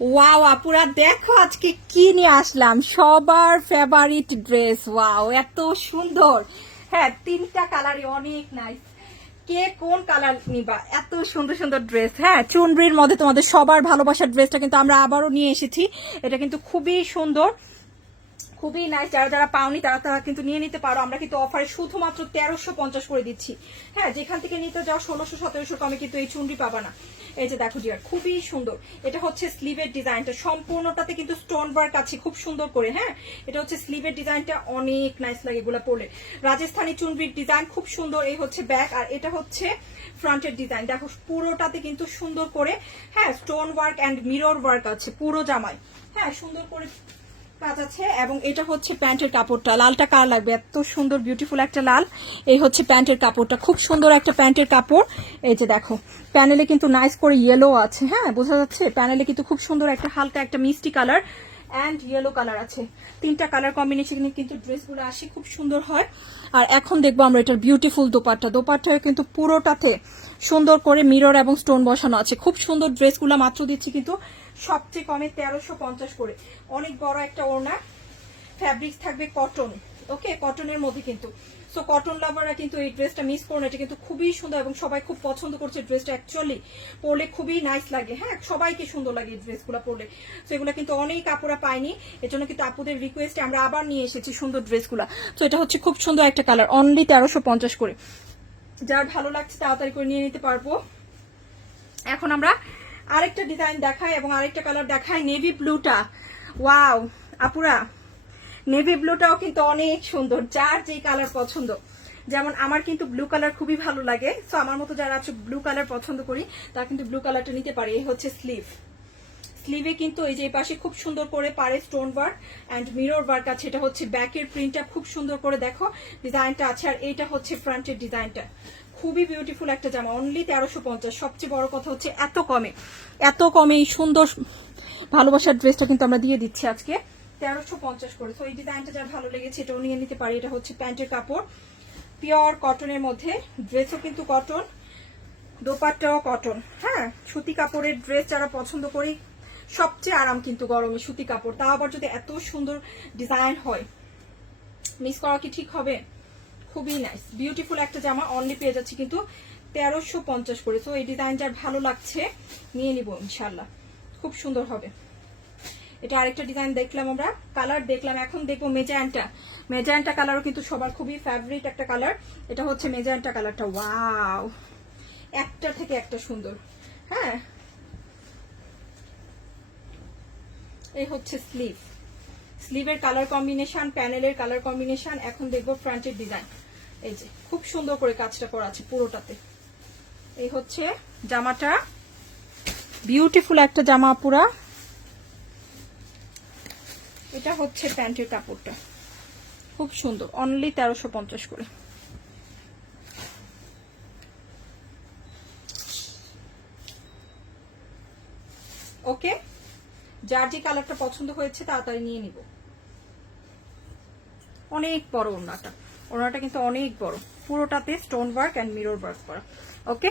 Wow আপুরা, দেখো আজকে কি নিয়ে আসলাম। সবার ফেভারিট ড্রেস ওয়াও এত সুন্দর। হ্যাঁ তিনটা কালারই অনেক নাইস কে কোন কালার নিবা? এত সুন্দর সুন্দর ড্রেস হ্যাঁ চুনরির মধ্যে তোমাদের সবার ভালোবাসার ড্রেসটা কিন্তু আমরা আবারও নিয়ে এসেছি। এটা কিন্তু খুবই সুন্দর। খুবই নাইস যারা যারা পাওনি তারা তারা কিন্তু নিয়ে নিতে পারো। আমরা কিন্তু অফারে শুধুমাত্র তেরোশো পঞ্চাশ করে দিচ্ছি। হ্যাঁ যেখান থেকে নিতে যাও ষোলোশো, সতেরোশো কমে কিন্তু এই চুনরি পাবা না। এই যে দেখো ডিয়ার খুবই সুন্দর। এটা হচ্ছে স্লিভের ডিজাইনটা সম্পূর্ণটাতে কিন্তু স্টোন ওয়ার্ক আছে, খুব সুন্দর করে হ্যাঁ? এটা হচ্ছে স্লিভের ডিজাইনটা অনেক নাইস লাগে এগুলো পরলে। রাজস্থানি চুনরির ডিজাইন খুব সুন্দর, এই হচ্ছে ব্যাক আর এটা হচ্ছে ফ্রন্টের ডিজাইন দেখো, পুরোটাতে কিন্তু সুন্দর করে হ্যাঁ stone work and mirror work আছে, পুরো জামায়। হ্যাঁ সুন্দর করে কাজ আছে এবং এটা হচ্ছে প্যান্টের কাপড়টা। লালটা কার লাগবে? এত সুন্দর বিউটিফুল একটা লাল। এই হচ্ছে প্যান্টের কাপড়টা। খুব সুন্দর একটা প্যান্টের কাপড়। এই যে দেখো, প্যানেলে কিন্তু নাইস করে ইয়েলো আছে হ্যাঁ? বোঝা যাচ্ছে? প্যানেলে কিন্তু খুব সুন্দর একটা, হালকা একটা মিষ্টি কালার অ্যান্ড ইয়েলো কালার আছে। তিনটা কালার কম্বিনেশনে কিন্তু ড্রেসগুলো আসে, খুব সুন্দর হয়। আর এখন দেখব আমরা এটার বিউটিফুল দোপাট্টা। দোপাট্টায় কিন্তু পুরোটাতে সুন্দর করে মিরর এবং স্টোন বসানো আছে। খুব সুন্দর ড্রেসগুলো মাত্র দিচ্ছি কিন্তু সবচেয়ে কমে তেরোশো পঞ্চাশ করে। অনেক বড় একটা ওড়না ফ্যাব্রিক্স থাকবে কটন ওকে কটনের মধ্যে কিন্তু। সো কটন লাভাররা কিন্তু এই ড্রেসটা মিস করুন এটা কিন্তু খুবই সুন্দর এবং সবাই খুব পছন্দ করছে ড্রেসটা অ্যাকচুয়ালি পরলে খুবই নাইস লাগে হ্যাঁ? সবাইকে সুন্দর লাগে এই ড্রেসগুলো পরলে। সো এগুলো কিন্তু অনেক আপুরা পাইনি এর জন্য কিন্তু আপুদের রিকোয়েস্টে আমরা আবার নিয়ে এসেছি সুন্দর ড্রেসগুলো তো এটা হচ্ছে খুব সুন্দর একটা কালার অনলি তেরোশো পঞ্চাশ করে। যার ভালো লাগছে তাড়াতাড়ি করে নিয়ে নিতে পারব। এখন আমরা আরেকটা ডিজাইন দেখায় এবং আরেকটা কালার দেখায় নেভি ব্লুটা ওয়াও আপুরা নেভি ব্লুটাও কিন্তু অনেক সুন্দর, যার যেই কালার পছন্দ। যেমন আমার কিন্তু ব্লু কালার খুবই ভালো লাগে সো আমার মতো যারা আছে ব্লু কালার পছন্দ করি, তারা কিন্তু ব্লু কালারটা নিতে পারে, এই হচ্ছে স্লিভ স্লিভে কিন্তু এই যে পাশে খুব সুন্দর করে পারে stone work and mirror work আছে। এটা হচ্ছে ব্যাকের প্রিন্টটা খুব সুন্দর করে দেখো ডিজাইনটা আছে। আর এইটা হচ্ছে ফ্রন্টের ডিজাইনটা খুবই বিউটিফুল একটা জামা। অনলি তেরোশো পঞ্চাশ। সবচেয়ে বড় কথা হচ্ছে এত কমে। এত কমে এই সুন্দর ভালোবাসার ড্রেসটা কিন্তু আমরা দিয়ে দিচ্ছি আজকে। তেরোশো পঞ্চাশ করে। তো এই ডিজাইনটা যার ভালো লেগেছে, এটাও নিয়ে নিতে পারি। এটা হচ্ছে প্যান্টের কাপড়। পিওর কটনের মধ্যে। ড্রেসও কিন্তু কটন দোপাট্টাও কটন হ্যাঁ সুতি কাপড়ের ড্রেস যারা পছন্দ করি সবচেয়ে আরাম কিন্তু গরমে সুতি কাপড়। তাও আবার যদি এত সুন্দর ডিজাইন হয় মিস করা কি ঠিক হবে? খুবই নাইস বিউটিফুল একটা জামা অনলি পেয়ে যাচ্ছি কিন্তু তেরোশো পঞ্চাশ করে। তো এই ডিজাইন যার ভালো লাগছে, নিয়ে নিব ইনশাল্লাহ খুব সুন্দর হবে। এটা আরেকটা ডিজাইন দেখলাম আমরা কালার দেখলাম, এখন দেখব মেজান্টা। মেজান্টা কালারও কিন্তু সবার খুবই ফেভারিট একটা কালার এটা হচ্ছে মেজান্টা কালারটা ওয়াও একটা থেকে একটা সুন্দর। হ্যাঁ? এই হচ্ছে স্লিভ স্লিভের কালার কম্বিনেশন প্যানেলের কালার কম্বিনেশন এখন দেখব ফ্রন্টের ডিজাইন এই যে, খুব সুন্দর করে কাজটা করা আছে পুরোটাতে। এই হচ্ছে জামাটা। বিউটিফুল একটা জামা পুরা এটা হচ্ছে প্যান্টের কাপড়টা। খুব সুন্দর অনলি তেরোশো পঞ্চাশ করে। ওকে যার যে কালারটা পছন্দ হয়েছে তাড়াতাড়ি নিয়ে নিব। অনেক বড় ওনাটা ওনাটা কিন্তু অনেক বড়। পুরোটাতে stone work and mirror work করা। ওকে